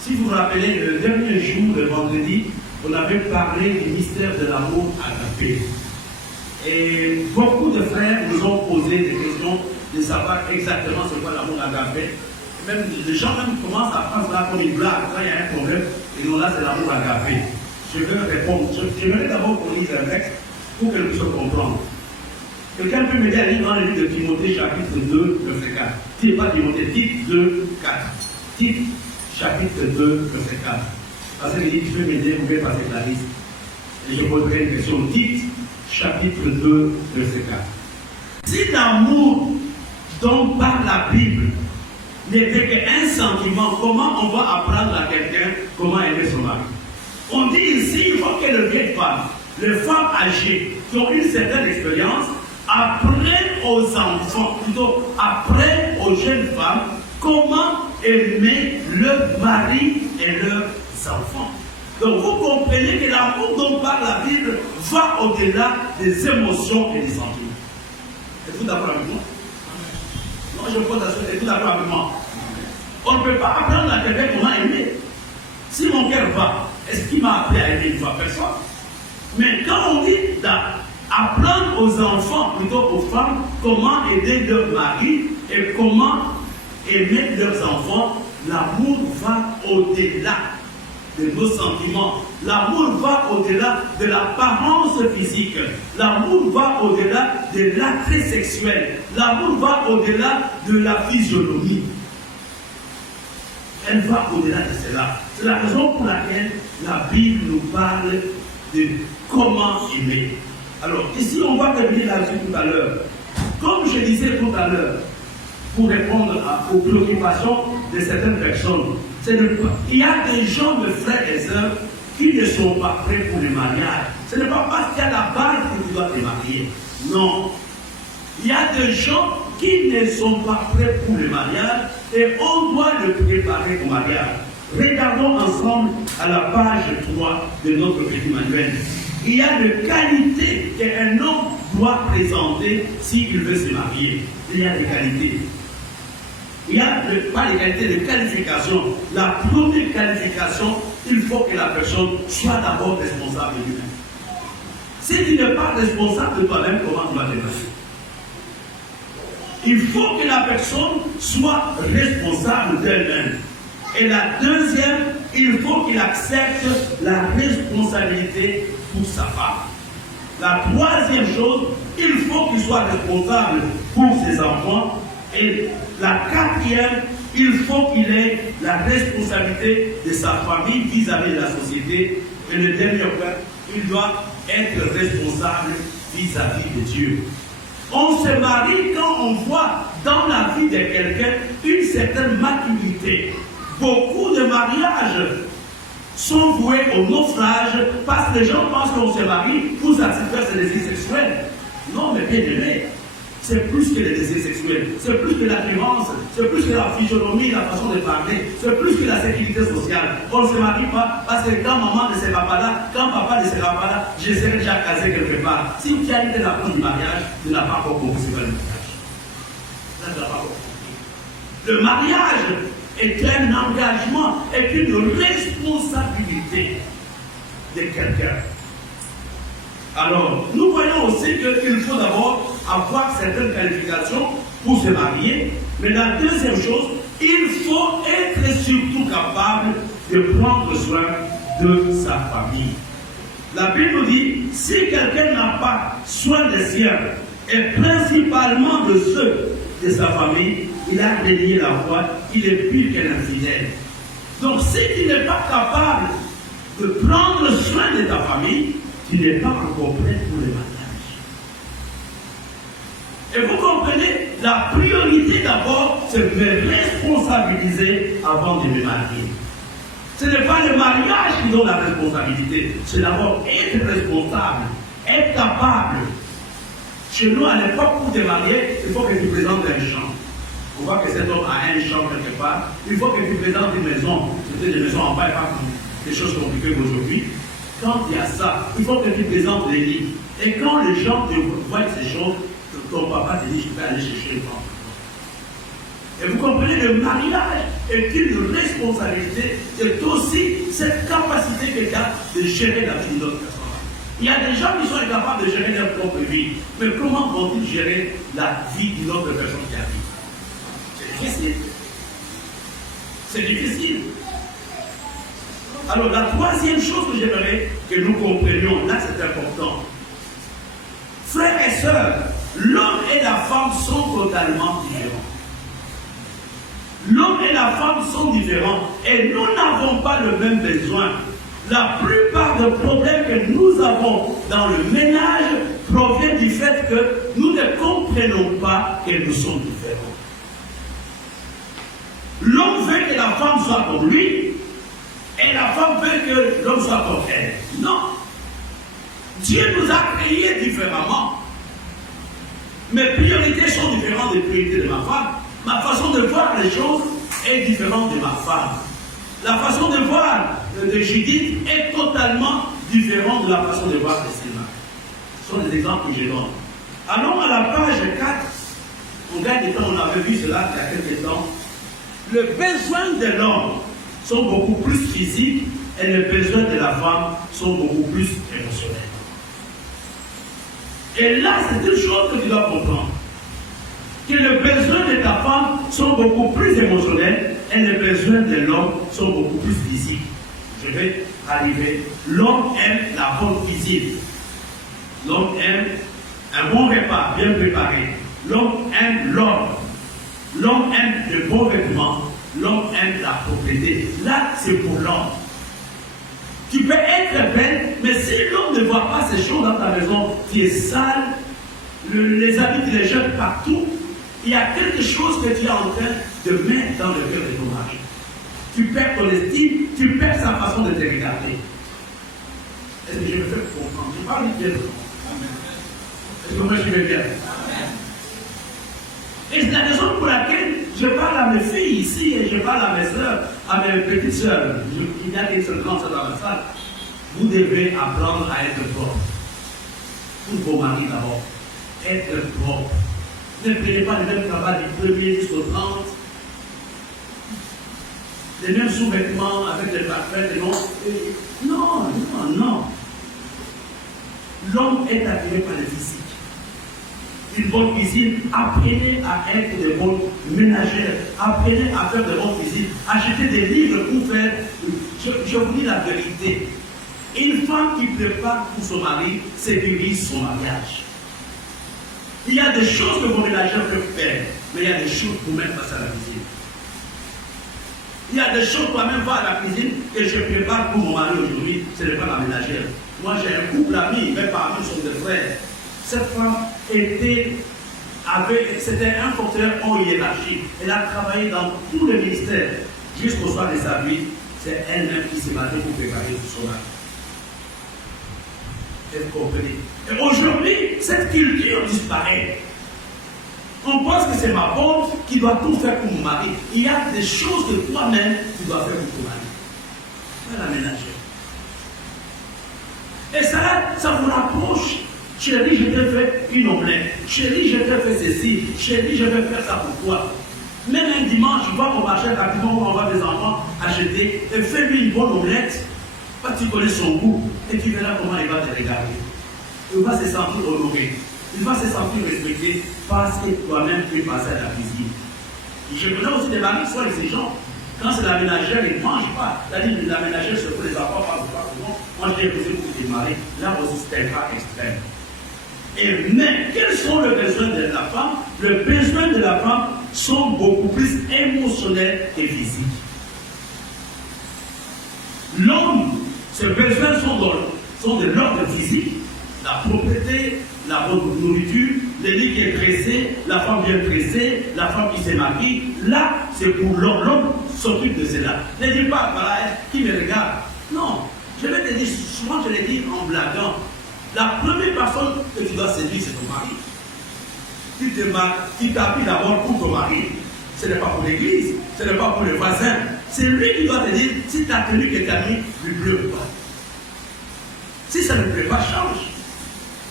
Si vous vous rappelez, le dernier jour, le vendredi, on avait parlé du mystère de l'amour agapé. Et beaucoup de frères nous ont posé des questions de savoir exactement ce qu'est l'amour agapé. Même les gens même commencent à prendre ça comme une blague. Quand il y a un problème, ils disent là c'est l'amour agapé. Je vais répondre. Je vais d'abord qu'on lise un texte pour que nous puissions comprendre. Quelqu'un peut me dire à lire dans le livre de Timothée, chapitre 2, verset 4. Tite pas Timothée, Tite 2, 4. Tite, chapitre 2, verset 4. Parce que tu peux m'aider, vous pouvez passer la liste. Et je poserai une question. Tite, chapitre 2, verset 4. Si l'amour dont parle la Bible n'était qu'un sentiment, comment on va apprendre à quelqu'un comment aimer son mari? On dit ici, il faut que les vieilles femmes, les femmes âgées, qui ont une certaine expérience, apprennent aux enfants, plutôt apprennent aux jeunes femmes, comment aimer leur mari et leurs enfants. Donc vous comprenez que l'amour dont parle la Bible va au-delà des émotions et des sentiments. Êtes-vous d'accord avec moi? Non, je pose la question, êtes-vous d'accord avec moi? On ne peut pas apprendre à quelqu'un comment aimer. Si mon cœur va, est-ce qu'il m'a appris à aimer une fois? Personne. Mais quand on dit apprendre aux enfants, plutôt aux femmes, comment aider leur mari et comment aimer leurs enfants, l'amour va au-delà de nos sentiments. L'amour va au-delà de l'apparence physique. L'amour va au-delà de l'attrait sexuel. L'amour va au-delà de la physionomie. Elle va au-delà de cela. C'est la raison pour laquelle la Bible nous parle de comment aimer. Alors, ici, on va revenir là-dessus tout à l'heure. Comme je disais tout à l'heure, pour répondre aux préoccupations de certaines personnes, il y a des gens, de frères et sœurs, qui ne sont pas prêts pour le mariage. Ce n'est pas parce qu'il y a la base que tu dois te marier. Non. Il y a des gens qui ne sont pas prêts pour le mariage et on doit le préparer au mariage. Regardons ensemble à la page 3 de notre petit manuel. Il y a des qualités qu'un homme doit présenter s'il veut se marier. Il y a des qualités. Il y a pas les qualités, les qualifications. La première qualification, il faut que la personne soit d'abord responsable de lui-même. Si tu n'es pas responsable de toi-même, comment tu vas te marier? Il faut que la personne soit responsable d'elle-même. Et la deuxième, il faut qu'il accepte la responsabilité pour sa femme. La troisième chose, il faut qu'il soit responsable pour ses enfants. Et la quatrième, il faut qu'il ait la responsabilité de sa famille vis-à-vis de la société. Et le dernier point, il doit être responsable vis-à-vis de Dieu. On se marie quand on voit dans la vie de quelqu'un une certaine maturité. Beaucoup de mariages sont voués au naufrage parce que les gens pensent qu'on se marie pour satisfaire ses désirs sexuels. Non, mais bien aimé, c'est plus que les désirs sexuels, c'est plus que l'attirance, c'est plus que la physionomie, la façon de parler, c'est plus que la sécurité sociale. On ne se marie pas parce que quand maman ne sera pas là, quand papa ne sera pas là, je serai déjà casé quelque part. Si tu as été l'approche du mariage, tu n'as pas encore compris ce qu'est le mariage. Là, tu n'as pas compris. Le mariage est un engagement, est une responsabilité de quelqu'un. Alors, nous voyons aussi qu'il faut d'abord avoir certaines qualifications pour se marier, mais la deuxième chose, il faut être surtout capable de prendre soin de sa famille. La Bible dit, si quelqu'un n'a pas soin des siens, et principalement de ceux de sa famille, il a dénié la foi, il est pire qu'un infidèle. Donc si tu n'es pas capable de prendre soin de ta famille, tu n'es pas encore prêt pour le mariage. Et vous comprenez, la priorité d'abord, c'est de me responsabiliser avant de me marier. Ce n'est pas le mariage qui donne la responsabilité, c'est d'abord être responsable, être capable. Chez nous, à l'époque, pour te marier, il faut que tu présentes un champ. On voit que cet homme a un champ quelque part. Il faut que tu présentes une maison. Peut-être des maisons en bas, pas des choses compliquées aujourd'hui. Quand il y a ça, il faut que tu présentes les lits. Et quand les gens te voient ces choses, ton papa te dit, je vais aller chercher le temps. Et vous comprenez, le mariage est une responsabilité, c'est aussi cette capacité que tu as de gérer la vie d'autres personnes. Il y a des gens qui sont incapables de gérer leur propre vie, mais comment vont-ils gérer la vie d'une autre personne qui arrive? C'est difficile. C'est difficile. Alors la troisième chose que j'aimerais que nous comprenions, là c'est important. Frères et sœurs, l'homme et la femme sont totalement différents. L'homme et la femme sont différents et nous n'avons pas le même besoin. La plupart des problèmes que nous avons dans le ménage proviennent du fait que nous ne comprenons pas que nous sommes différents. L'homme veut que la femme soit comme lui et la femme veut que l'homme soit comme elle. Non. Dieu nous a créés différemment. Mes priorités sont différentes des priorités de ma femme. Ma façon de voir les choses est différente de ma femme. La façon de voir de Judith est totalement différente de la façon de voir de Sylvain. Ce sont des exemples que je donne. Allons à la page 4. On gagne du temps, on avait vu cela il y a quelques temps. Les besoins de l'homme sont beaucoup plus physiques et les besoins de la femme sont beaucoup plus émotionnels. Et là, c'est une chose que tu dois comprendre. Que les besoins de ta femme sont beaucoup plus émotionnels et les besoins de l'homme sont beaucoup plus physiques. Je vais arriver. L'homme aime la bonne cuisine. L'homme aime un bon repas bien préparé. L'homme aime l'ordre. L'homme aime de bons vêtements. L'homme aime la propriété. Là, c'est pour l'homme. Tu peux être belle, mais si l'homme ne voit pas ces choses dans ta maison, tu es sale, les habits tu les jettes partout, il y a quelque chose que tu es en train de mettre dans le cœur de ton mari. Tu perds ton estime, tu perds sa façon de te regarder. Est-ce que je me fais comprendre? Je parle bien. Est-ce que moi je vais bien? Et c'est la raison pour laquelle je parle à mes filles ici et je parle à mes soeurs, à mes petites soeurs. Il y a une seule grande soeur dans la salle. Vous devez apprendre à être propre. Pour vos maris d'abord. Être propre. Ne prenez pas le même travail du 1er jusqu'au 30. Les mêmes sous-vêtements avec les parfums, les noms. Non, non, non. L'homme est attiré par le physique. Une bonne cuisine, apprenez à être de bonnes ménagères, apprenez à faire de bonnes cuisines, achetez des livres pour faire. Je vous dis la vérité. Une femme qui prépare pour son mari sécurise son mariage. Il y a des choses que vos ménagères peuvent faire, mais il y a des choses pour mettre face à la cuisine. Il y a des choses pour même voir à la cuisine que je prépare pour mon mari aujourd'hui, ce n'est pas la ménagère. Moi j'ai un couple ami, même parmi sont des frères. Cette femme c'était un porteur en hiérarchie. Elle a travaillé dans tous les ministères jusqu'au soir de sa vie. C'est elle-même qui s'est battue pour préparer son mari. Vous comprenez? Et aujourd'hui, cette culture disparaît. On pense que c'est ma bonne qui doit tout faire pour mon mari. Il y a des choses que toi-même tu dois faire pour ton mari. Pas la ménagère. Et ça vous rapproche. Chérie, je t'ai fait une omelette. Chérie, je t'ai fait ceci. Chérie, je vais faire ça pour toi. Même un dimanche, tu vas au marché rapidement pour envoyer des enfants acheter et fais-lui une bonne omelette. Parce que tu connais son goût et tu verras comment il va te regarder. Il va se sentir honoré. Il va se sentir respecté parce que toi-même tu es passé à la cuisine. Et je connais aussi des maris qui sont exigeants. Quand c'est la ménagère, ils ne mangent pas. La ménagère, c'est pour les enfants, pas souvent. Moi, je l'ai posé pour les maris. Là aussi, c'est un cas extrême. Mais quels sont les besoins de la femme? Les besoins de la femme sont beaucoup plus émotionnels et physiques. L'homme, ses besoins sont de l'ordre physique. La propreté, la bonne nourriture, le lit qui est dressé, la femme bien dressée, la femme qui se maquille. Là, c'est pour l'homme. L'homme s'occupe de cela. Ne dis pas, voilà, qui me regarde. Non, je vais te dire, souvent je le dis en blaguant. La première personne que tu dois séduire, c'est ton mari. Tu t'appuies d'abord pour ton mari. Ce n'est pas pour l'église, ce n'est pas pour le voisin. C'est lui qui doit te dire si ta tenue que tu as mis lui plaît ou pas. Si ça ne plaît pas, change.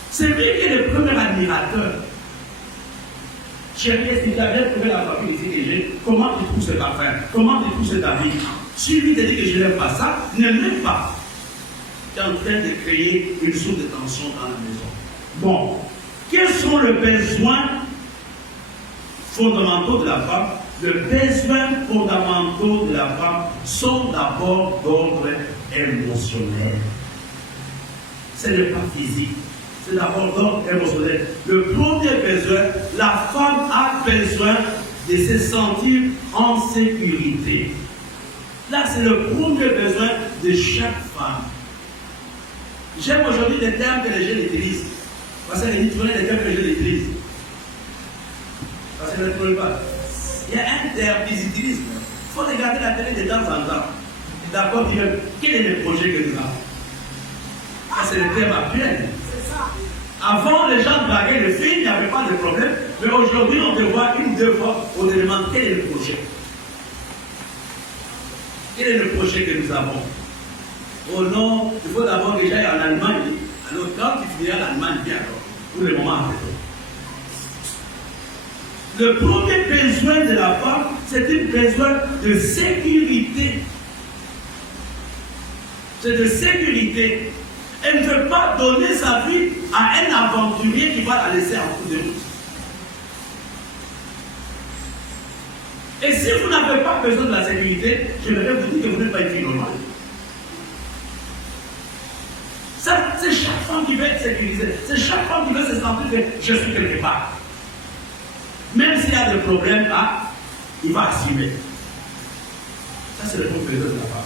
C'est lui qui est le premier admirateur. Chérie, est-ce que tu as bien trouvé la famille ici que j'ai? Comment tu trouves ce parfum? Comment tu trouves cet habit? Si lui te dit que je n'aime pas ça, ne l'aime pas. Tu es en train de créer une source de tension dans la maison. Bon, quels sont les besoins fondamentaux de la femme? Les besoins fondamentaux de la femme sont d'abord d'ordre émotionnel. Ce n'est pas physique. C'est d'abord d'ordre émotionnel. Le premier besoin, la femme a besoin de se sentir en sécurité. Là, c'est le premier besoin de chaque femme. J'aime aujourd'hui les termes que les jeunes utilisent. Parce que les termes que les jeunes utilisent. Parce que ne trouvez pas. Il y a un terme qu'ils utilisent. Il faut regarder la télé de temps en temps. D'accord, quel est le projet que nous avons? C'est le terme actuel. Avant, les gens draguaient le film, il n'y avait pas de problème. Mais aujourd'hui, on te voit une ou deux fois, on te demande quel est le projet. Quel est le projet que nous avons? Oh non, il faut d'abord déjà aller en Allemagne. Alors, quand tu finiras en Allemagne, bien alors, pour le moment après. Le premier besoin de la femme, c'est un besoin de sécurité. C'est de sécurité. Elle ne veut pas donner sa vie à un aventurier qui va la laisser en cours de route. Et si vous n'avez pas besoin de la sécurité, je vais vous dire que vous n'êtes pas une fille normale. C'est chaque femme qui veut être sécurisée. C'est chaque femme qui veut se sentir que je suis quelque part. Même s'il y a des problèmes là, il va assumer. Ça, c'est le premier besoin de la femme.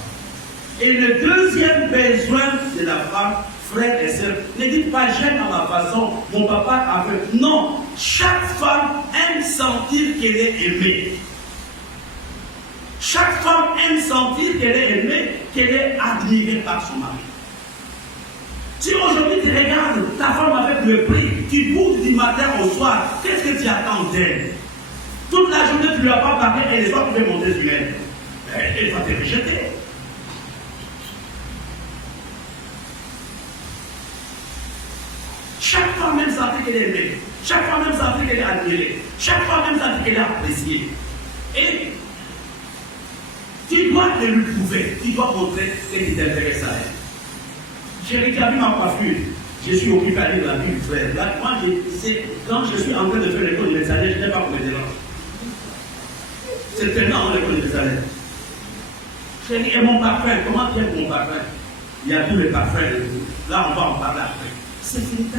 Et le deuxième besoin de la femme, frères et sœurs, ne dites pas j'aime à ma façon, mon papa a fait. Non, chaque femme aime sentir qu'elle est aimée. Chaque femme aime sentir qu'elle est aimée, qu'elle est admirée par son mari. Si aujourd'hui tu regardes ta femme avec le prix, tu bouges du matin au soir, qu'est-ce que tu attends d'elle? Toute la journée tu ne lui as pas parlé et les soirs tu veux monter sur elle. Elle va te rejeter. Chaque femme aime sentir qu'elle est aimée. Chaque femme aime sentir qu'elle est admirée. Chaque femme aime sentir qu'elle est appréciée. Et tu dois te lui prouver. Tu dois montrer que tu t'intéresses à elle. J'ai regardé ma coiffure. Je suis occupé à lire la vie du frère. Là, moi, quand je suis en train de faire l'école universelle, je n'ai pas pour me déranger. C'est tellement en l'école universelle. J'ai dit, et mon parfum, comment tu aimes mon parfum? Il y a tous les parfums. Là, on va en parler après. C'est fini.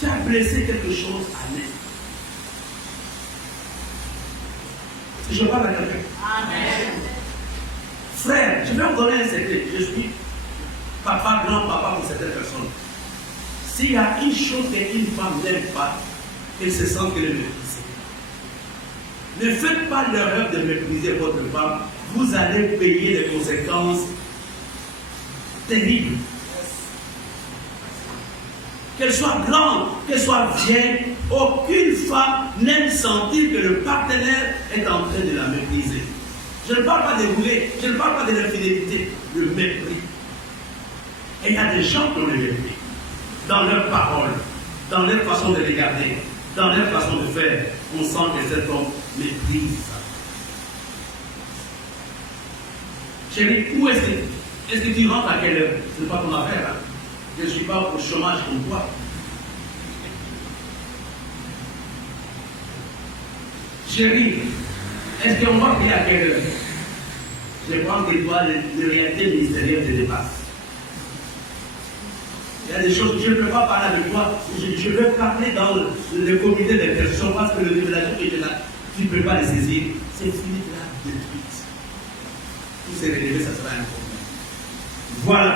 Tu as blessé quelque chose à l'être. Je parle à quelqu'un. Amen. Frère, je vais vous donner un secret. Je suis papa, grand-papa pour certaines personnes. S'il y a une chose qu'une femme n'aime pas, qu'elle se sent qu'elle est méprisée. Ne faites pas l'erreur de mépriser votre femme. Vous allez payer les conséquences terribles. Qu'elle soit grande, qu'elle soit vieille, aucune femme n'aime sentir que le partenaire est en train de la mépriser. Je ne parle pas de rouler, je ne parle pas de l'infidélité, le mépris. Et il y a des gens qui ont le mépris. Dans leurs paroles, dans leur façon de regarder, dans leur façon de faire, on sent que cet homme méprise ça. Chérie, où est-ce que tu rentres à quelle heure? Ce n'est pas ton affaire. Hein? Je ne suis pas au chômage comme toi. Chérie, est-ce qu'on va payer à quelle heure? Je pense que toi, les réalités ministérielles te dépassent. Il y a des choses que je ne peux pas parler avec toi. Je veux parler dans le comité des personnes parce que le révélation que j'ai là, tu ne peux pas les saisir. C'est fini là de suite. Tout s'est révélé, ça sera un problème. Voilà.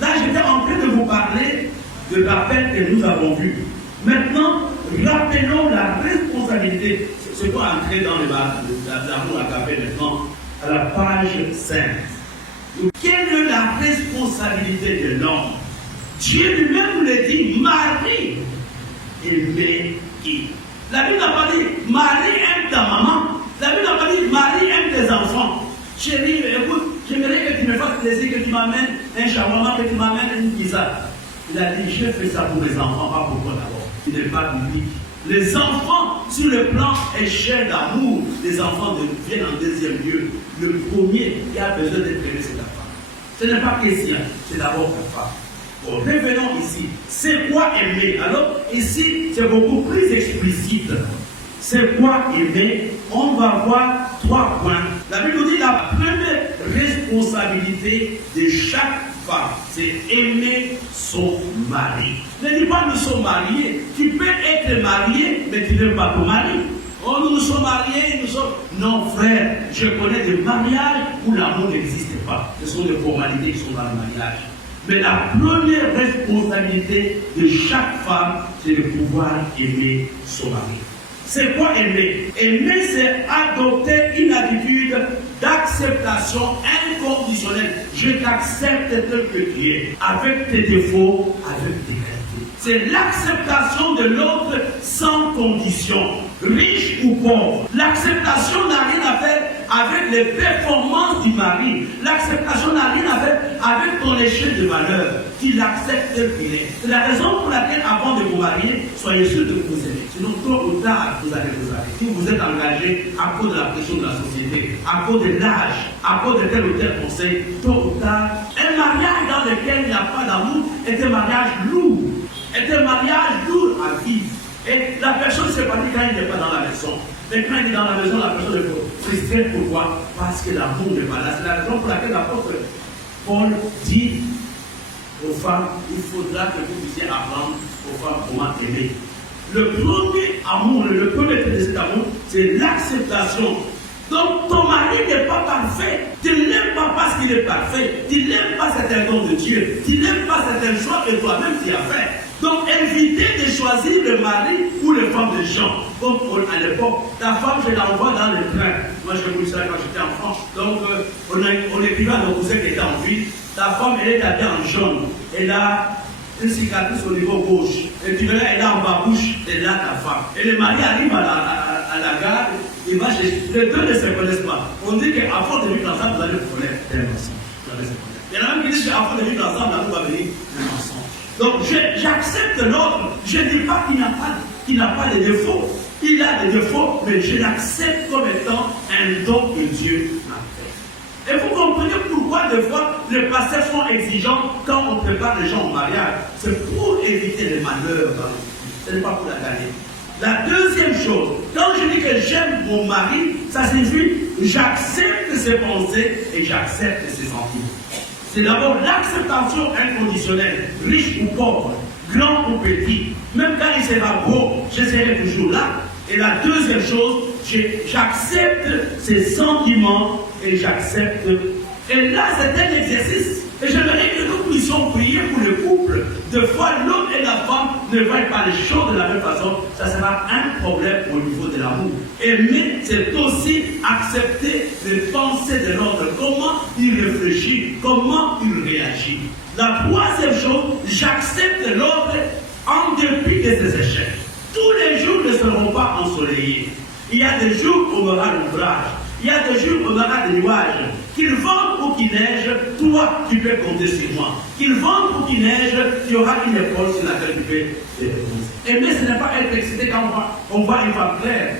Là, j'étais en train de vous parler de l'appel que nous avons vu. Maintenant, rappelons la responsabilité. Ce qu'on a entré dans l'amour agapé maintenant, à la page 5. Quelle est la responsabilité de l'homme? Dieu lui-même le dit, Marie, aimez qui? La Bible n'a pas dit, Marie aime ta maman. La Bible n'a pas dit, Marie aime tes enfants. Chérie, écoute, j'aimerais que tu me fasses plaisir, que tu m'amènes un shawarma, que tu m'amènes une pizza. Il a dit, je fais ça pour mes enfants, pas pour toi d'abord. Tu n'es pas biblique. Les enfants, sur le plan échelle d'amour, les enfants viennent en deuxième lieu. Le premier qui a besoin d'être aimé, c'est la femme. Ce n'est pas question, c'est d'abord la femme. Bon, revenons ici. C'est quoi aimer? Alors, ici, c'est beaucoup plus explicite. C'est quoi aimer? On va voir 3 points. La Bible nous dit la première responsabilité de chaque femme, c'est aimer son mari. Ne dis pas nous sommes mariés. Tu peux être marié, mais tu n'aimes pas ton mari. Oh, nous sommes mariés, nous sommes... Non, frère, je connais des mariages où l'amour n'existe pas. Ce sont des formalités qui sont dans le mariage. Mais la première responsabilité de chaque femme, c'est de pouvoir aimer son mari. C'est quoi aimer? Aimer, c'est adopter une attitude d'acceptation inconditionnelle. Je t'accepte tel que tu es, avec tes défauts, avec tes qualités. C'est l'acceptation de l'autre sans condition, riche ou pauvre. L'acceptation n'a rien à faire avec les performances du mari. L'acceptation n'a rien à faire avec ton échelle de valeur. Tu l'acceptes tel qu'il est. C'est la raison pour laquelle, avant de vous marier, soyez sûr de vous aimer. Sinon, tôt ou tard, vous allez vous arrêter. Si vous êtes engagé à cause de la pression de la société, à cause de l'âge, à cause de tel ou tel conseil, tôt ou tard, un mariage dans lequel il n'y a pas d'amour est un mariage lourd. Est un mariage lourd à vivre. Et la personne ne s'est pas dit quand il n'est pas dans la maison. Mais quand il est dans la maison, la personne est frustrée. Pourquoi? Parce que l'amour n'est pas là. C'est la raison pour laquelle l'apôtre Paul dit aux femmes, il faudra que vous puissiez apprendre aux femmes comment aimer. Le premier amour, le premier trait de cet amour, c'est l'acceptation. Donc ton mari n'est pas parfait. Tu ne l'aimes pas parce qu'il est parfait. Tu n'aimes pas certains dons de Dieu. Tu n'aimes pas certains choix que toi-même tu as fait. Donc évitez de choisir le mari ou les femmes de gens. Comme à l'époque, la femme, je l'envoie dans le train. Moi, je vous ça quand j'étais en France. Donc, on écrivait à nos cousins qui étaient en vie. La femme, elle est habillée en jaune. Elle a une cicatrice au niveau gauche. Et tu verras, elle a en bas-bouche. Elle a ta femme. Et le mari arrive à la gare. Il va chez... Les deux ne se connaissent pas. On dit qu'à force de vivre ensemble, vous allez vous connaître. Il y en a même qui disent qu'à force de vivre ensemble, là, vous allez venir ensemble. Donc j'accepte l'autre. Je ne dis pas qu'il n'a pas de défauts. Il a des défauts, mais je l'accepte comme étant un don que Dieu m'a fait. Et vous comprenez pourquoi des fois les pasteurs sont exigeants quand on prépare les gens au mariage. C'est pour éviter les malheurs dans le vie. Ce n'est pas pour la gagner. La deuxième chose, quand je dis que j'aime mon mari, ça signifie j'accepte ses pensées et j'accepte ses sentiments. C'est d'abord l'acceptation inconditionnelle, riche ou pauvre, grand ou petit. Même quand il sera beau, je serai toujours là. Et la deuxième chose, j'accepte ses sentiments et j'accepte. Et là, c'est un exercice. Et j'aimerais que nous puissions prier pour le couple. Deux fois, l'homme et la femme ne voient pas les choses de la même façon. Ça sera un problème au niveau de l'amour. Aimer, c'est aussi accepter les pensées de l'autre. Comment il réfléchit, comment il réagit. La troisième chose, j'accepte l'autre en dépit de ses échecs. Tous les jours ne seront pas ensoleillés. Il y a des jours où on aura l'ouvrage. Il y a des jours où on aura des nuages. Qu'il vente ou qu'il neige, toi, tu peux compter sur moi. Qu'il vente ou qu'il neige, tu auras une épaule sur laquelle tu peux te reposer. Aimer, ce n'est pas être excité quand on voit une femme claire.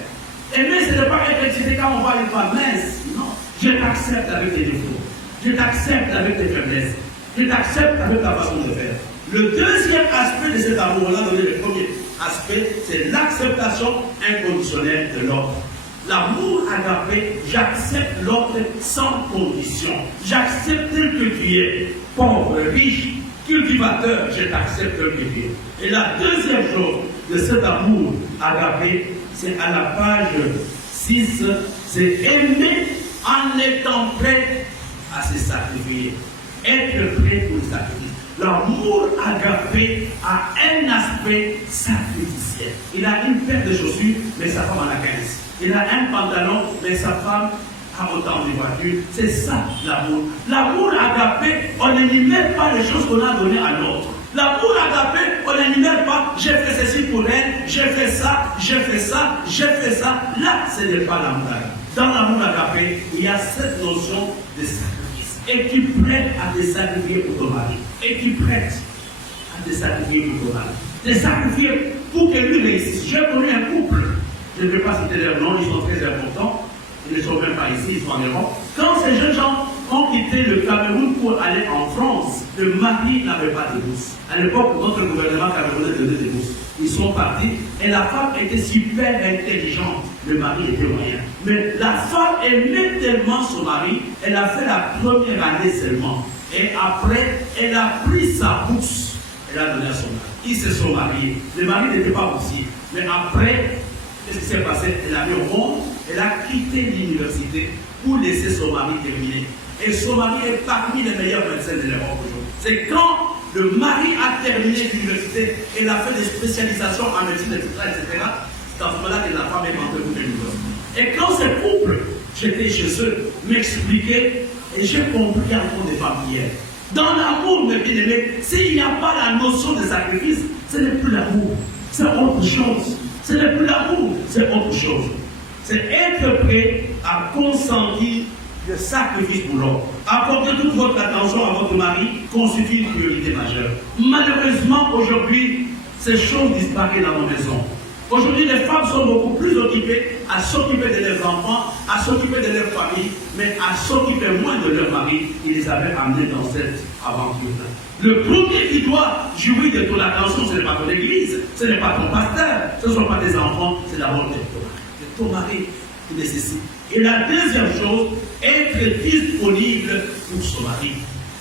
Aimer, ce n'est pas être excité quand on voit une femme mince. Non. Je t'accepte avec tes défauts. Je t'accepte avec tes faiblesses. Je t'accepte avec ta façon de faire. Le deuxième aspect de cet amour, on a donné le premier aspect, c'est l'acceptation inconditionnelle de l'autre. L'amour agapé, j'accepte l'autre sans condition. J'accepte tel que tu es, pauvre, riche, cultivateur, je t'accepte tel que tu es. Et la deuxième chose de cet amour agapé, c'est à la page 6, c'est aimer en étant prêt à se sacrifier. Être prêt pour le sacrifice. L'amour agapé a un aspect sacrificiel. Il a une paire de chaussures, mais sa femme en a 15. Il a un pantalon, mais sa femme a autant de voitures. C'est ça l'amour. L'amour agapé, on n'énumère pas les choses qu'on a données à l'autre. L'amour agapé, on n'énumère pas, j'ai fait ceci pour elle, j'ai fait ça, j'ai fait ça, j'ai fait ça. Là, ce n'est pas l'amour agapé. Dans l'amour agapé, il y a cette notion de sacrifice. Es-tu prête à te sacrifier pour ton mari? Es-tu prête à te sacrifier pour ton mari? Te sacrifier pour que lui réussisse. J'ai connu un couple, je ne vais pas citer leurs noms, ils sont très importants, ils ne sont même pas ici, ils sont en Europe. Quand ces jeunes gens ont quitté le Cameroun pour aller en France, le mari n'avait pas de bourse. À l'époque, notre gouvernement camerounais donnait des bourses. Ils sont partis et la femme était super intelligente. Le mari était moyen. Mais la femme aimait tellement son mari, elle a fait la première année seulement. Et après, elle a pris sa bourse. Elle a donné à son mari. Ils se sont mariés. Le mari n'était pas boursier. Mais après, qu'est-ce qui s'est passé? Elle a mis au monde, elle a quitté l'université pour laisser son mari terminer. Et son mari est parmi les meilleurs médecins de l'Europe aujourd'hui. C'est quand le mari a terminé l'université, elle a fait des spécialisations en médecine, etc. C'est à ce moment-là que la femme est rentrée pour l'université. Et quand ce couple, j'étais chez eux, m'expliquait, et j'ai compris encore des familières. Dans l'amour, mes bien-aimés, s'il n'y a pas la notion de sacrifice, ce n'est plus l'amour, c'est autre chose. Ce n'est plus l'amour, c'est autre chose. C'est être prêt à consentir le sacrifice pour l'autre. Apporter toute votre attention à votre mari constitue une priorité majeure. Malheureusement, aujourd'hui, ces choses disparaissent dans nos maisons. Aujourd'hui, les femmes sont beaucoup plus occupées à s'occuper de leurs enfants, à s'occuper de leur famille, mais à s'occuper moins de leur mari. Ils les avaient amenés dans cette aventure-là. Le premier qui doit jouir de ton attention, ce n'est pas ton église, ce n'est pas ton pasteur, ce ne sont pas tes enfants, c'est d'abord ton mari qui nécessite. Et la deuxième chose, être disponible pour son mari.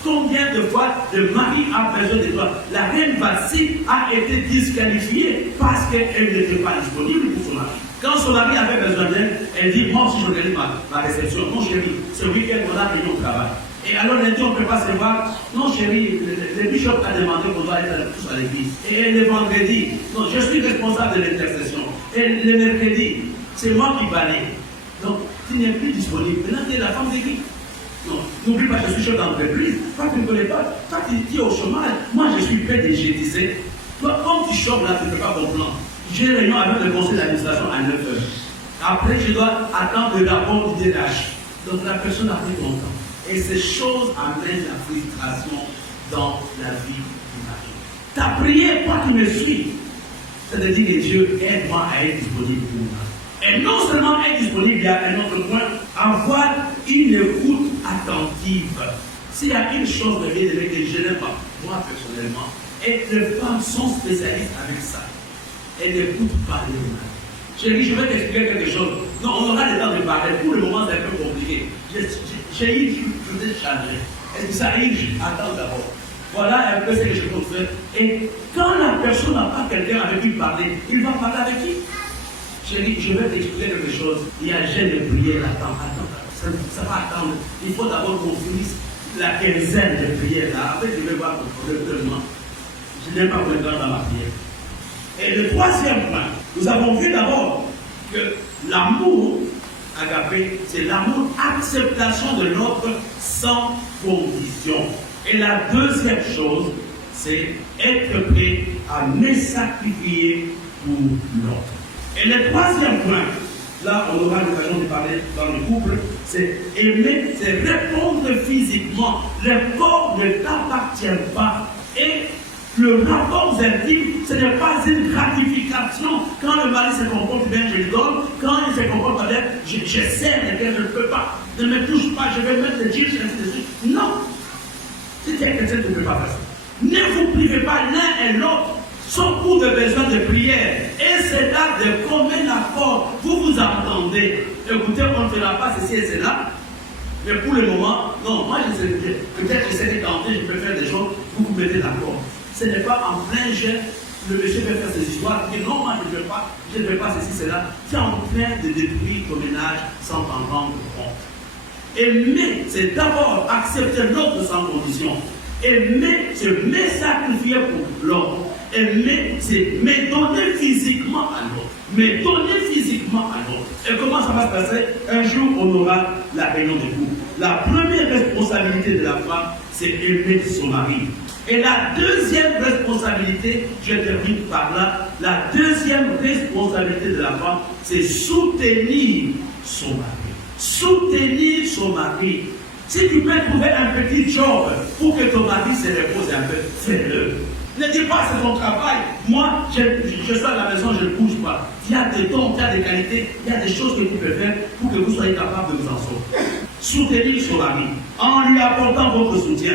Combien de fois le mari a besoin de toi? La reine Vassie a été disqualifiée parce qu'elle n'était pas disponible pour son mari. Quand son mari avait besoin d'elle, elle dit, moi aussi j'organise ma réception. Non chérie, ce week-end on a venu au travail. Et alors elle dit, on ne peut pas se voir. Non chérie, le bishop a demandé qu'on doit être tous à l'église. Et le vendredi, non, je suis responsable de l'intercession. Et le mercredi, c'est moi qui balaye. Donc, tu n'es plus disponible. Maintenant, tu es la femme d'église. Non, n'oublie pas, je suis chef d'entreprise. Toi, tu ne connais pas. Toi, tu es au chômage. Moi, je suis PDG, tu sais. Toi, comme tu chômes là, tu ne peux pas comprendre. J'ai une réunion avec le conseil d'administration à 9h. Après, je dois attendre le rapport du DRH. Donc, la personne a pris ton temps. Et ces choses amènent la frustration dans la vie du mari. Ta prière, toi qui me suis, c'est de dire que Dieu, aide-moi à être disponible pour moi. Et non seulement être disponible, il y a un autre point, avoir une écoute attentive. S'il y a une chose de bien aimé que je n'aime pas, moi personnellement, et les femmes sont spécialistes avec ça. Elles n'écoutent pas les mari. Chérie, je vais t'expliquer quelque chose. Non, on aura le temps de parler. Pour le moment, c'est un peu compliqué. J'ai eu je vais changer. Est-ce que ça arrive? Attends d'abord. Voilà un peu ce que je peux faire. Et quand la personne n'a pas quelqu'un avec qui parler, il va parler avec qui? Chérie, je vais t'expliquer quelque chose. Il y a jeune de prière, attends, ça va attendre. Il faut d'abord qu'on finisse la quinzaine de prières là. Après, je vais voir le problème. Je n'ai pas pour le temps dans ma prière. Et le troisième point, nous avons vu d'abord que l'amour, agapé, c'est l'amour, acceptation de l'autre sans condition. Et la deuxième chose, c'est être prêt à me sacrifier pour l'autre. Et le troisième point, là on aura l'occasion de parler dans le couple, c'est aimer, c'est répondre physiquement. Le corps ne t'appartient pas. Et le rapport intime, ce n'est pas une gratification. Quand le mari se comporte bien, je lui donne. Quand il se comporte bien, j'essaie de dire, je ne peux pas. Ne me touche pas, je vais mettre le jeans, ainsi de suite. Non. Si tu es chrétien, tu ne peux pas faire ça. Ne vous privez pas l'un et l'autre. Son cours de besoin de prière. Et c'est là de commun accord. Vous vous entendez. Écoutez, on ne fera pas ceci et cela. Mais pour le moment, non, moi je sais, peut-être j'essaie de tenter, je peux faire des choses, vous vous mettez d'accord. Ce n'est pas en plein jet, le monsieur peut faire ses histoires, et non, moi je ne fais pas ceci, cela. Tu es en train de détruire ton ménage sans t'en rendre compte. Aimer, c'est d'abord accepter l'autre sans condition. Aimer, c'est me sacrifier pour l'autre. Aimer, c'est me donner physiquement à l'autre. Me donner physiquement à l'autre. Et comment ça va se passer? Un jour, on aura la réunion de couple. La première responsabilité de la femme, c'est aimer son mari. Et la deuxième responsabilité, je termine par là, la deuxième responsabilité de la femme, c'est soutenir son mari. Soutenir son mari. Si tu peux trouver un petit job pour que ton mari se repose un peu, fais-le. Ne dis pas c'est ton travail. Moi, je suis à la maison, je ne bouge pas. Il y a des dons, il y a des qualités, il y a des choses que tu peux faire pour que vous soyez capable de vous en sortir. Soutenir son mari en lui apportant votre soutien.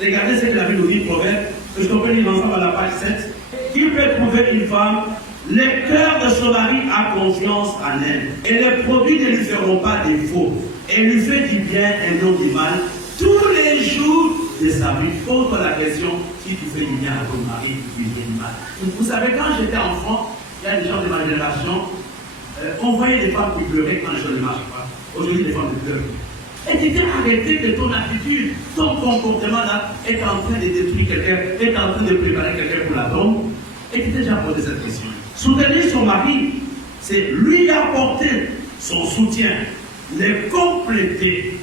Regardez ce que la Bible nous dit, Proverbe, que je peux lire ensemble à la page 7. Qui peut trouver une femme? Le cœur de son mari a confiance en elle. Et les produits ne lui feront pas défaut. Elle lui fait du bien et non du mal tous les jours de sa vie. Pose la question, si tu fais du bien à ton mari, tu lui fais du mal. Vous savez, quand j'étais enfant, il y a des gens de ma génération, on voyait des femmes qui pleuraient quand les choses ne marchaient pas. Aujourd'hui, les femmes ne pleurent. Et tu t'es arrêté de ton attitude, ton comportement là est en train de détruire quelqu'un, est en train de préparer quelqu'un pour la tombe. Et tu t'es déjà posé cette question. Soutenir son mari, c'est lui apporter son soutien, le compléter.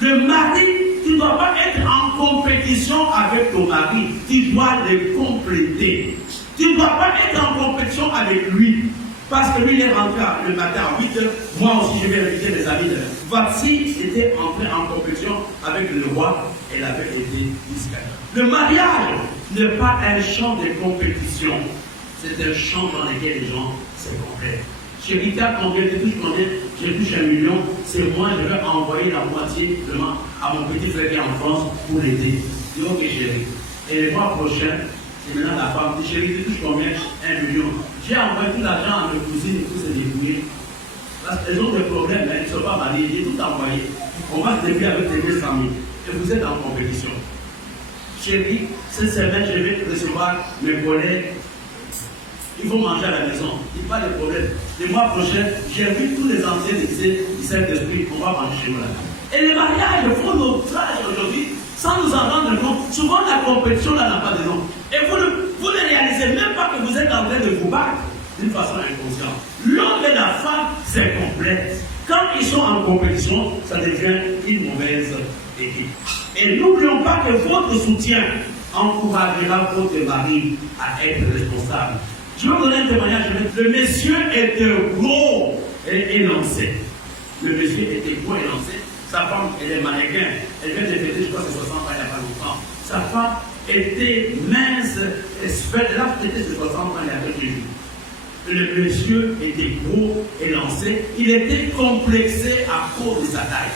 Le mari, tu ne dois pas être en compétition avec ton mari, tu dois le compléter. Tu ne dois pas être en compétition avec lui. Parce que lui, il est rentré le matin à 8h, moi aussi je vais inviter mes amis. Voici était entré en compétition avec le roi, elle avait été disqualifiée. Le mariage n'est pas un champ de compétition, c'est un champ dans lequel les gens se complètent. Chérie, t'as combien, tu touches combien? Je touche 1 million, c'est moi, je vais envoyer la moitié vraiment à mon petit frère qui est en France pour l'aider. Je dis ok chérie. Et le mois prochain, c'est maintenant la femme dit chérie, tu touches combien? 1 million. J'ai envoyé tout l'argent à mes cousines et tout se débrouiller. Parce qu'elles ont des problèmes, mais elles ne sont pas mariées. J'ai tout envoyé. On va se débrouiller avec les 200 000. Et vous êtes en compétition. Chérie, cette semaine, je vais recevoir mes collègues. Il faut manger à la maison. Il n'y a pas de problème. Le mois prochain, j'ai vu tous les anciens du Saint-Esprit. On va manger chez nous là. Et les mariages font notre âge aujourd'hui sans nous en rendre compte. Souvent, la compétition là n'a pas de nom. Et vous ne réalisez même pas que vous êtes en train de vous battre d'une façon inconsciente. L'homme et la femme, c'est complète. Quand ils sont en compétition, ça devient une mauvaise équipe. Et n'oublions pas que votre soutien encouragera votre mari à être responsable. Je vais vous donner un témoignage. Le monsieur était gros et élancé. Le monsieur était gros et élancé. Sa femme, elle est mannequin. Elle vient de fêter, je crois, ses 60 ans il n'y a pas longtemps. Sa femme était mince, elle a fêté ses 60 ans il y a quelques jours. Le monsieur était gros et lancé. Il était complexé à cause de sa taille.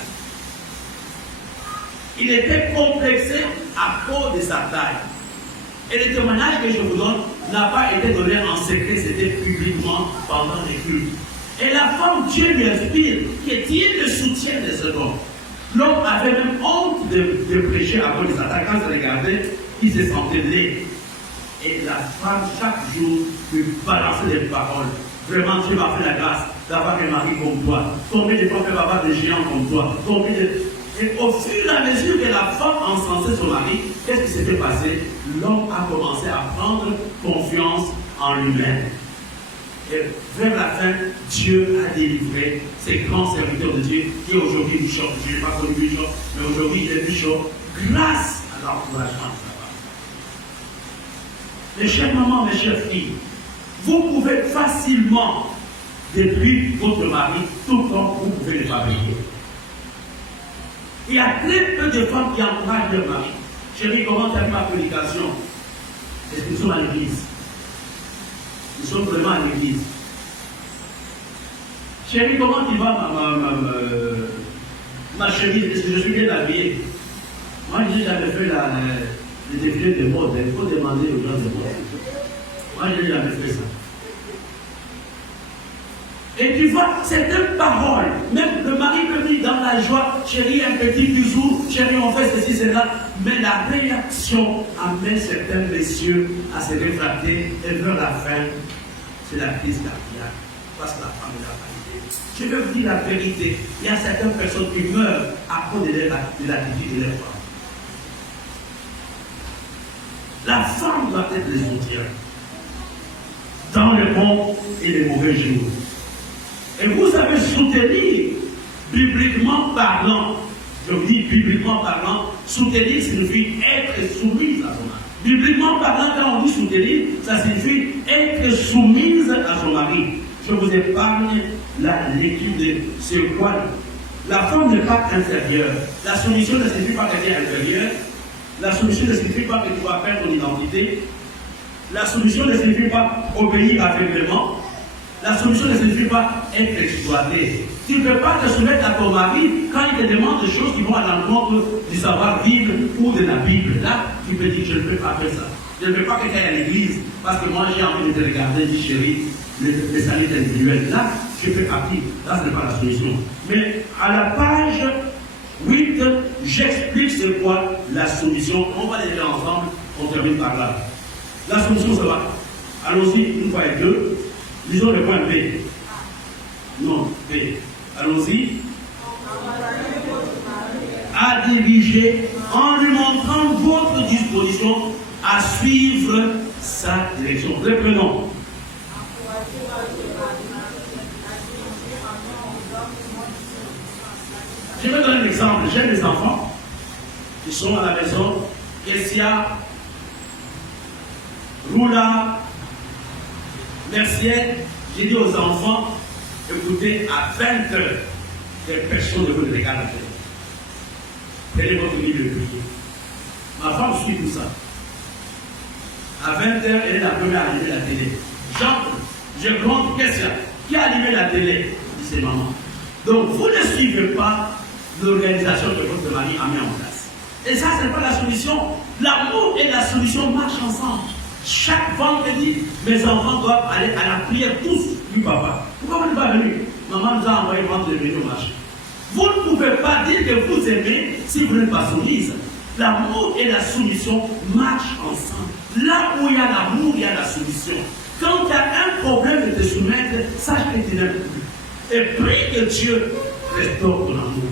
Il était complexé à cause de sa taille. Et le témoignage que je vous donne n'a pas été donné en secret, c'était publiquement pendant les cultes. Et la femme, Dieu lui inspire, que Dieu le soutient de cet homme. L'homme avait même honte de prêcher à cause de sa taille. Quand il regardait, il se sentait laid. Et la femme, chaque jour, lui balançait des paroles. Vraiment, Dieu m'a fait la grâce d'avoir un mari comme toi. Combien de fois peut avoir des géants comme toi? Et au fur et à mesure que la femme encensait son mari, qu'est-ce qui s'était passé? L'homme a commencé à prendre confiance en lui-même. Et vers la fin, Dieu a délivré ces grands serviteurs de Dieu qui aujourd'hui Bishop. Je n'ai pas connu Bishop, mais aujourd'hui il est Bishop grâce à l'encouragement de sa femme. Mes chères mamans, mes chères filles, vous pouvez facilement détruire votre mari tout comme vous pouvez le fabriquer. Il y a très peu de femmes qui encouragent leur mari. Chérie, comment tu as vu ma prédication? Est-ce que nous sommes à l'église? Nous sommes vraiment à l'église. Chérie, comment tu vas, ma chérie? Est-ce que je suis bien habillée? Moi, je n'ai jamais fait le défilé de mode. Il faut demander aux gens de mode. Moi, je n'ai jamais fait ça. Et tu vois, c'est une parole. Même le mari peut dire dans la joie, chérie, un petit bisou, chérie, on fait ceci, cela. Mais la réaction amène certains messieurs à se réfracter et vers la fin, c'est la crise cardiaque. Parce que la femme est la validée. Je vais vous dire la vérité. Il y a certaines personnes qui meurent à cause de l'attitude de leur femme. La femme doit être le soutien dans les bons et les mauvais jours. Et vous savez soutenir, bibliquement parlant, je vous dis bibliquement parlant, soutenir signifie être soumise à son mari. Bibliquement parlant, quand on dit soutenir, ça signifie être soumise à son mari. Je vous épargne la lecture de ce quoi. La femme n'est pas inférieure. La soumission ne signifie pas qu'elle est inférieure. La soumission ne signifie pas que tu vas perdre ton identité. La solution ne signifie pas obéir aveuglément. La solution ne signifie pas être exploité. Tu ne peux pas te soumettre à ton mari quand il te demande des choses qui vont à l'encontre du savoir-vivre ou de la Bible. Là, tu peux dire, je ne peux pas faire ça. Je ne veux pas que tu ailles à l'église parce que moi j'ai envie de te regarder, dit chérie, les salles individuelles. Là, je peux partir. Là, ce n'est pas la solution. Mais à la page 8, j'explique c'est quoi la solution. On va les lire ensemble, on termine par là. La solution, ça va. Allons-y, une fois et deux. Lisons le point B. Non, B. Allons-y. À diriger en lui montrant votre disposition à suivre sa direction. Reprenons. Je vais donner un exemple. J'ai des enfants qui sont à la maison. Kessia, Roula, Mercier. J'ai dit aux enfants, écoutez, à 20h, que personne ne vous regarde la télé. Prenez votre livre de prière. Ma femme suit tout ça. À 20h, elle est la première à allumer la télé. J'entre, je demande Kessia, qui a allumé la télé? C'est maman. Donc, vous ne suivez pas l'organisation que votre mari a mis en place. Et ça, ce n'est pas la solution. L'amour et la solution marchent ensemble. Chaque vendredi, mes enfants doivent aller à la prière tous. Oui, papa. Pourquoi vous n'êtes pas venu? Maman nous a envoyé vendre le vélo au marché. Vous ne pouvez pas dire que vous aimez si vous n'êtes pas soumise. L'amour et la soumission marchent ensemble. Là où il y a l'amour, il y a la soumission. Quand il y a un problème de te soumettre, sache que tu n'aimes plus. Et prie que Dieu restaure ton amour.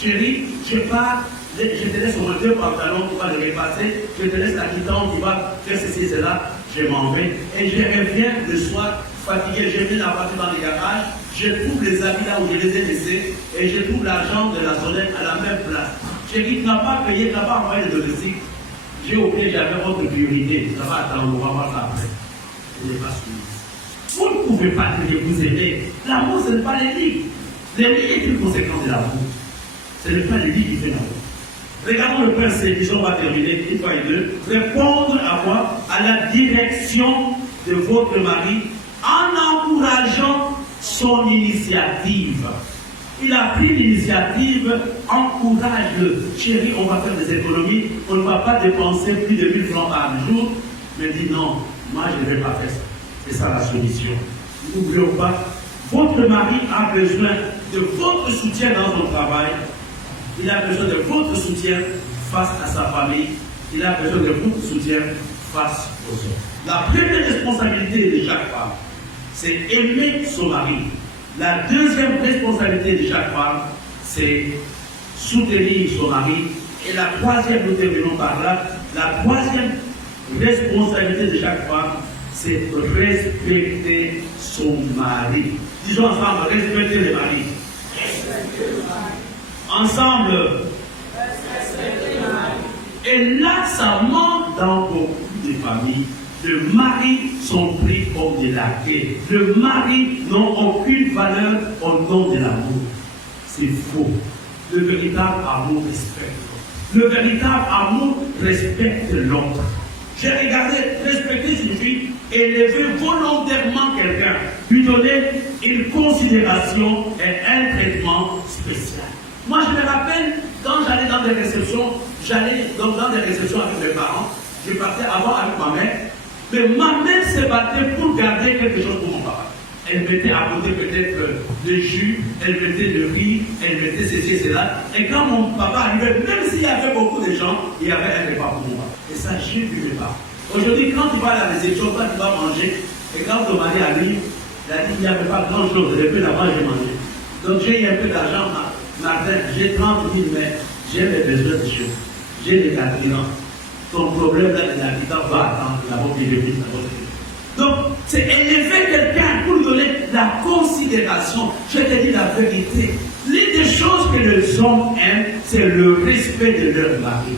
Chérie, je pars, je te laisse au moins 2 pantalons, tu vas les repasser, je te laisse la quittance, tu vas faire ceci, cela, je m'en vais. Et je reviens le soir fatigué, je mets la voiture dans le garage, je trouve les habits là où je les ai laissés, et je trouve l'argent de la sonnette à la même place. Chérie, tu n'as pas payé, tu n'as pas envoyé le domestique. J'ai oublié, j'avais votre priorité. Ça va attendre, on va voir ça après. Je n'ai pas suivi. Vous ne pouvez pas dire que vous aimez. L'amour, ce n'est pas les lits. Les lits est une conséquence de l'amour. Ce n'est pas les lits qui fait l'amour. Regardons le point C, puis on va terminer, une fois et deux. Répondre à quoi? À la direction de votre mari en encourageant son initiative. Il a pris l'initiative, encourage-le. Chérie, on va faire des économies, on ne va pas dépenser plus de 1000 francs par jour. Mais dis non, moi je ne vais pas faire ça. C'est ça la solution. N'oublions pas, votre mari a besoin de votre soutien dans son travail. Il a besoin de votre soutien face à sa famille. Il a besoin de votre soutien face aux autres. La première responsabilité de chaque femme, c'est aimer son mari. La deuxième responsabilité de chaque femme, c'est soutenir son mari. Et la troisième, nous terminons par là, la troisième responsabilité de chaque femme, c'est respecter son mari. Disons ensemble, respecter le mari. Ensemble. Et là, ça manque dans beaucoup de familles. Le mari sont pris comme des laquais. Le mari n'a aucune valeur au nom de l'amour. C'est faux. Le véritable amour respecte. Le véritable amour respecte l'autre. J'ai regardé, respecter signifie élever volontairement quelqu'un, lui donner une considération et un traitement spécial. Moi, je me rappelle, quand j'allais dans des réceptions, dans des réceptions avec mes parents, je partais avant avec ma mère, mais ma mère se battait pour garder quelque chose pour mon papa. Elle mettait à côté peut-être le jus, elle mettait le riz, elle mettait ceci et cela. Et quand mon papa arrivait, même s'il y avait beaucoup de gens, il y avait un repas pour moi. Et ça, j'ai vu mes parents. Aujourd'hui, quand tu vas à la réception, quand tu vas manger, et quand ton mari arrive, il a dit qu'il n'y avait pas grand-chose, depuis d'avant j'ai mangé. Donc j'ai eu un peu d'argent, Martin, j'ai 30 000, mais j'ai les besoins de choses. J'ai des carburants. Ton problème là de l'habitant va attendre la bonne vie. Donc, c'est élever quelqu'un pour lui donner la considération. Je te dis la vérité. L'une des choses que les hommes aiment, c'est le respect de leur mari,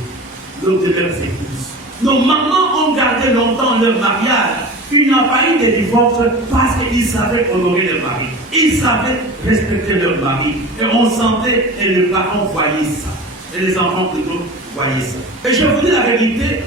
donc de leurs épouses. Nos mamans ont gardé longtemps leur mariage. Il n'y a pas eu de divorce parce qu'ils savaient honorer leur mari. Ils savaient respecter leur mari. Et on sentait, et les parents voyaient ça. Et les enfants plutôt voyaient ça. Et je vous dis la vérité,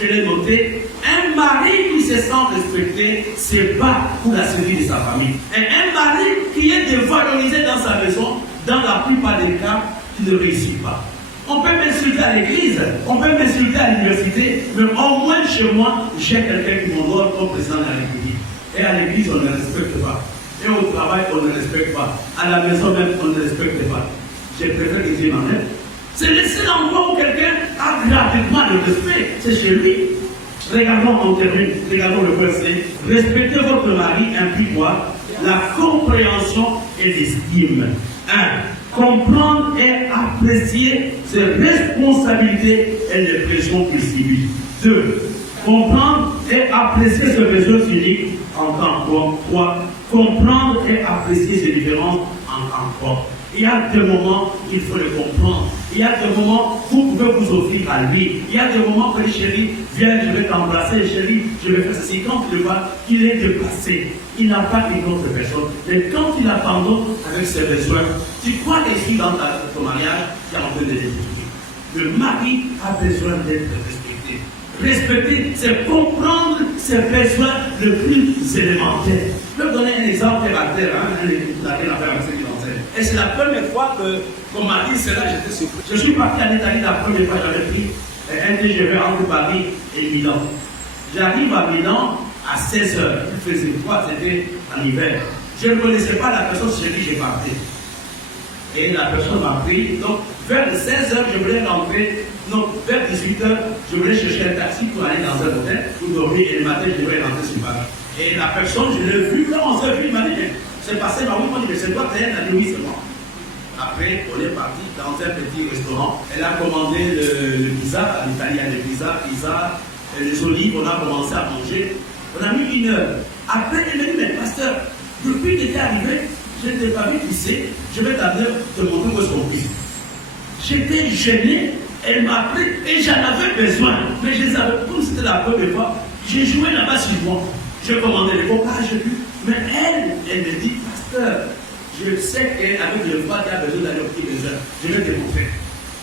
je l'ai noté, un mari qui se sent respecté se bat pour la survie de sa famille. Et un mari qui est dévalorisé dans sa maison, dans la plupart des cas, il ne réussit pas. On peut m'insulter à l'église, on peut m'insulter à l'université, mais au moins chez moi, j'ai quelqu'un qui m'honore comme président de la République. Et à l'église, on ne le respecte pas. Et au travail, on ne le respecte pas. À la maison même, on ne le respecte pas. Je préfère que Dieu m'en aide. C'est le seul endroit où quelqu'un a gratuitement le respect, c'est chez lui. Regardons, on termine, regardons le verset. Respectez votre mari implique quoi? La compréhension et l'estime. 1. Comprendre et apprécier ses responsabilités et les pressions qu'il subit. 2. Comprendre et apprécier ses besoins physiques en tant qu'homme. 3. Comprendre et apprécier ses différences en tant qu'homme. Il y a des moments où il faut le comprendre. Il y a des moments où vous pouvez vous offrir à lui. Il y a des moments où chérie, viens, je vais t'embrasser, chérie, je vais faire ceci. Quand tu le vois, il est déplacé. Il n'a pas une autre personne. Mais quand il abandonne avec ses besoins, tu crois qu'ici dans ton mariage, tu es en train de l'éduquer. Le mari a besoin d'être respecté. Respecter, c'est comprendre ses besoins le plus élémentaire. Je vais vous donner un exemple terre à terre, vous n'avez rien à faire avec ce qu'il enseigne. Et c'est la première fois qu'on m'a dit cela, j'étais surpris. Je suis parti en Italie la première fois, j'avais pris un TGV entre Paris et Milan. J'arrive à Milan à 16h, il faisait froid, c'était en hiver. Je ne connaissais pas la personne chez qui j'ai parti. Et la personne m'a pris, donc vers 16h, je voulais rentrer, donc vers 18h, je voulais chercher un taxi pour aller dans un hôtel, pour dormir, et le matin, je devais rentrer sur Paris. Et la personne, je l'ai vue, là on s'est vu, il m'a dit, c'est passé par où? Il m'a dit, mais c'est toi, t'es un ami, c'est moi. Après, on est parti dans un petit restaurant. Elle a commandé le pizza, en italien, le pizza, les olives, on a commencé à manger. On a mis 1 heure. Après, elle m'a dit, mais pasteur, depuis que tu es arrivé, je ne t'ai pas vu pisser, je vais te montrer où est-ce qu'on pisse. J'étais gêné, elle m'a pris et j'en avais besoin. Mais je savais, comme c'était la première fois, j'ai joué là-bas sur moi. Je commandais le coca, j'ai bu. Mais elle me dit, pasteur, je sais qu'avec le froid, tu as besoin d'aller au petit besoin. Je vais te montrer.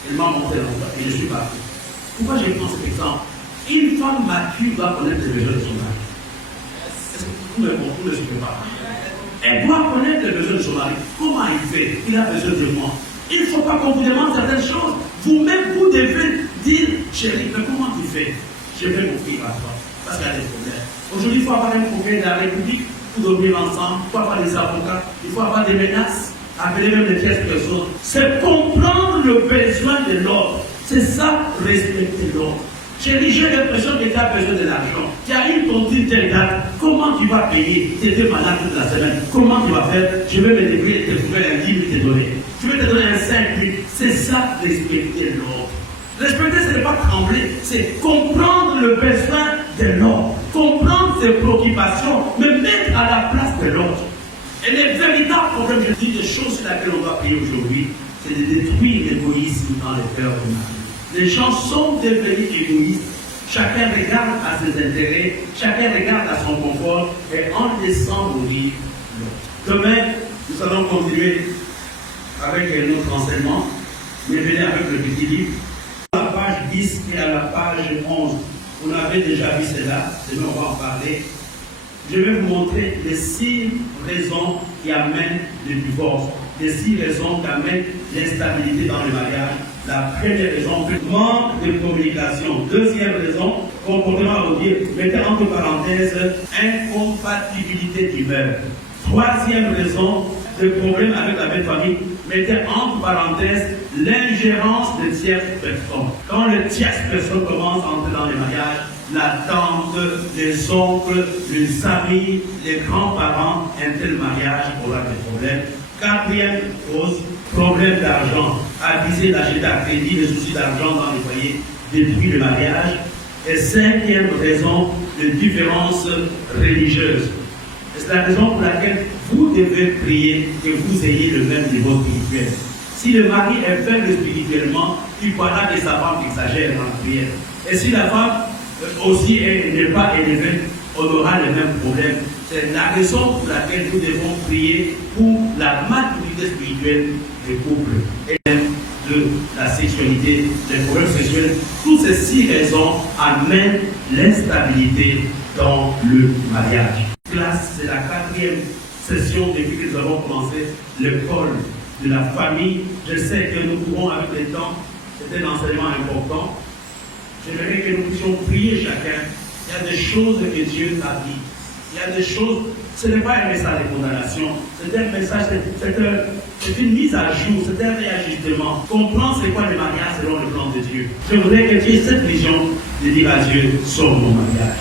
Elle m'a montré l'endroit et je suis parti. Pourquoi je prends cet exemple? Une femme mature doit connaître les besoins de son mari. Est-ce que vous ne suivez pas? Elle doit connaître les besoins de son mari. Comment il fait? Il a besoin de moi. Il ne faut pas qu'on vous demande certaines choses. Vous-même, vous devez dire, chérie, mais comment tu fais? Je vais m'offrir à toi. Parce qu'il y a des problèmes. Aujourd'hui, il faut avoir un problème de la République pour dormir ensemble. Il faut avoir des avocats. Il faut avoir des menaces. Appeler même les tierces personnes. C'est comprendre le besoin de l'autre. C'est ça, respecter l'autre. Chérie, j'ai l'impression que tu as besoin de l'argent. Tu as une tontine telle date. Comment tu vas payer? Tu étais malade toute la semaine. Comment tu vas faire? Je vais me débrouiller et te trouver un 10 000 te donner. Je vais te donner un 5 000. C'est ça, respecter l'autre. Respecter, ce n'est pas trembler, c'est comprendre le besoin de l'autre, comprendre ses préoccupations, mais mettre à la place de l'autre. Et les véritables problèmes, je dis des choses sur lesquelles on va prier aujourd'hui, c'est de détruire l'égoïsme dans les cœurs humains. Les gens sont devenus égoïstes, chacun regarde à ses intérêts, chacun regarde à son confort, et en laissant mourir l'autre. Demain, nous allons continuer avec notre enseignement, mais venez avec le petit livre. À la page 10 et à la page 11, on avait déjà vu cela, mais on va en parler. Je vais vous montrer les 6 raisons qui amènent le divorce, les 6 raisons qui amènent l'instabilité dans le mariage. La première raison, manque de communication. Deuxième raison, comportement odieux. Mettez entre parenthèses, incompatibilité d'humeur. Troisième raison, le problème avec la belle famille. Mettez entre parenthèses, l'ingérence de tierces personnes. Quand les tierces personnes commencent à entrer dans les mariages, la tante, les oncles, les amis, les grands-parents, un tel mariage aura des problèmes. Quatrième cause, problème d'argent. Abuser d'acheter à crédit, les soucis d'argent dans les foyers détruit le mariage. Et cinquième raison, les différences religieuses. C'est la raison pour laquelle vous devez prier que vous ayez le même niveau spirituel. Si le mari est faible spirituellement, il croira que sa femme exagère dans la prière. Et si la femme aussi n'est pas élevée, on aura le même problème. C'est la raison pour laquelle nous devons prier pour la maturité spirituelle des couples. Et de la sexualité, des problèmes sexuels. Toutes ces 6 raisons amènent l'instabilité dans le mariage. C'est la 4e session depuis que nous avons commencé l'école de la famille. Je sais que nous pourrons, avec le temps, c'est un enseignement important. J'aimerais que nous puissions prier chacun. Il y a des choses que Dieu t'a dit. Il y a des choses, ce n'est pas un message de condamnation, c'est un message, c'est une mise à jour, c'est un réajustement. Comprendre c'est quoi le mariage selon le plan de Dieu. Je voudrais que tu aies cette vision de dire à Dieu, sauve mon mariage.